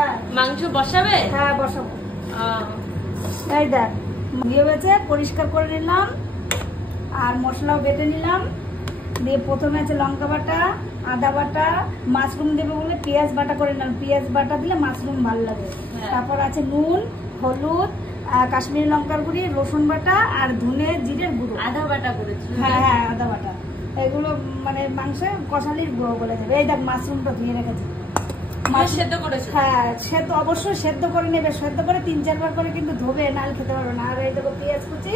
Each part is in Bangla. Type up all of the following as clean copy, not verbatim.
হ্যাঁ মাংস বসাবে? হ্যাঁ বসাবো। এই দেখ মুরগি বেছে পরিষ্কার করে নিলাম আর মশলাও বেটে নিলাম। দিয়ে প্রথমে আছে লঙ্কা বাটা, আদা বাটা, মাশরুম দেবে বলে পেঁয়াজ বাটা করে নিলাম। পেঁয়াজ বাটা দিলে মাশরুম ভালো লাগে। তারপর আছে নুন, হলুদ, কাশ্মীরি লঙ্কার গুঁড়ি, রসুন বাটা আর ধনে জিরের গুঁড়ো। আদা বাটা করেছি। হ্যাঁ হ্যাঁ আদা বাটা। এগুলো মানে মাংসে কষালির গুঁড়ো বলে দেবে। এই দেখ মাশরুমটা ধুয়ে রেখেছি। সেদ্ধ করেছো? হ্যাঁ সেদ্ধ অবশ্যই সেদ্ধ করে নেবে। সেদ্ধ করে 3-4 বার করে কিন্তু ধোবে, নাহলে খেতে পারবে না। আর এই দেবো পেঁয়াজ কুচি,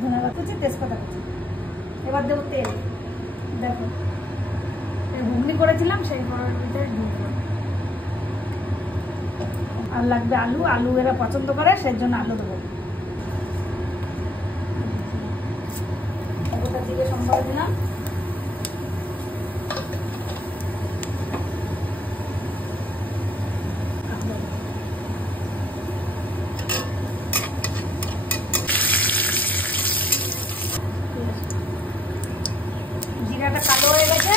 ধনে পাতা কুচি, তেজপাতা কুচি। এবার দেবো তেল। দেখো ঘুগনি করেছিলাম সেই ভিতরে ঢুকবো। আর লাগবে আলু। আলু এরা পছন্দ করে, সেই জন্য আলু দেবো। ওটা দিকে সম্ভার দিলাম। জিরাটা কালো হয়ে গেছে,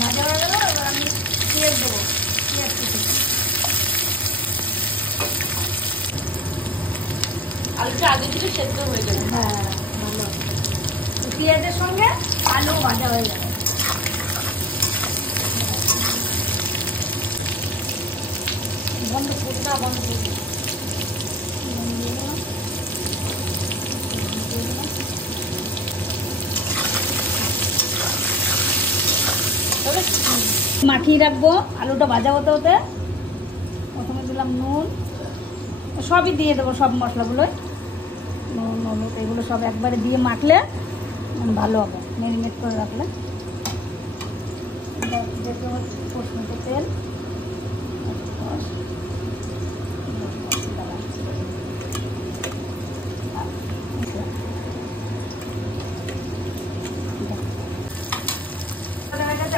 ভাজা হয়ে গেল। এবার আমি পেঁয়াজ দেবো। পেঁয়াজ কুচি। আলুটা আগে থেকে সেদ্ধ হয়ে যাবে। হ্যাঁ ভালো। পেঁয়াজের সঙ্গে আলু ভাজা হয়ে যাবে। বন্ধ ফুটটা বন্ধ করবো। মাখিয়ে রাখবো আলুটা ভাজা হতে হতে। প্রথমে দিলাম নুন, সবই দিয়ে দেবো, সব মশলাগুলোই। নুন হলুদ এগুলো সব একবারে দিয়ে মাখলে ভালো হবে, ম্যারিনেট করে রাখলে। তেল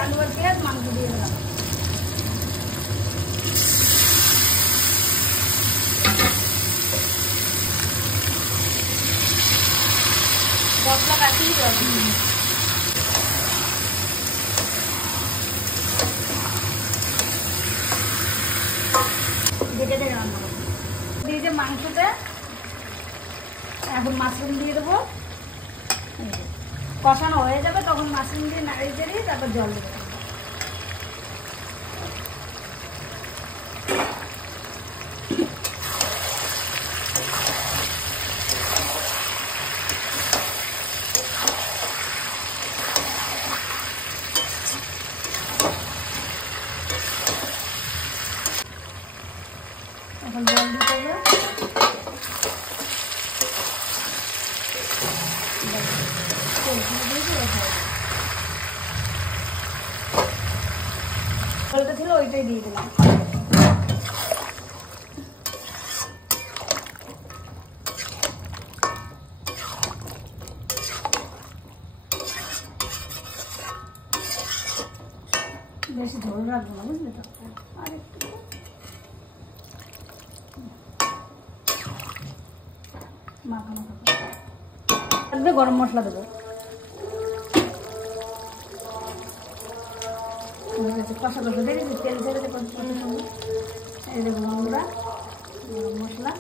আলু আর পেঁয়াজ মাংস দিয়ে দিলাম। মশলা কাটিয়ে ঢেকে ঢেকে রান্না করবো। দিয়ে যে মাংসতে এখন মাশরুম দিয়ে দেবো। কষানো হয়ে যাবে তখন মাশরুম দিয়ে নাড়িয়ে চাড়িয়ে তারপর জল দেবো। এখন জল দিতে হবে। জলটা ছিল ওইটাই দিয়ে দিলাম। বেশি ঝোল রাখবো না, বুঝলি তো? আর একটু মাখা মাখা থাকবে। গরম মশলা দেবো। কষা কষা দেখেছি তেল ছেড়েছে কত সুন্দর। এই দেবো আমরা গরম মশলা।